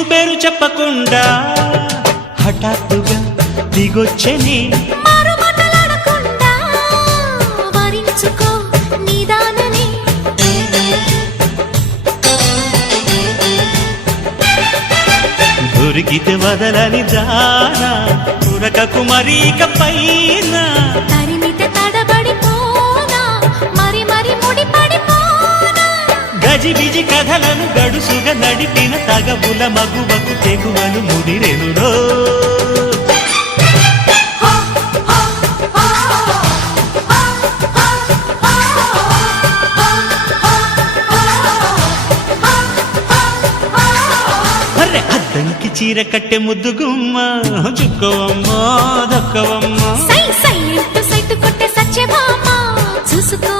ఊరు పేరు చెప్పకుండా హఠాత్తుగా దిగొచ్చని దొరికితే వదలని దానా ఉరకకు మరీక పైన తరిమితే తడబడిపోనా మరి మరి ముడిపడిపోనా గజిబిజి కథలను గడుసుగా నడిపిన తగవుల మగువకు తెగువలు ముడిరెనురో అద్దంకి చీర కట్టె ముద్దు గుమ్మ చుక్కవమ్మా దక్కవమ్మా సై సై అంటూ సైటు కొట్టే సత్యభామ చూసుకో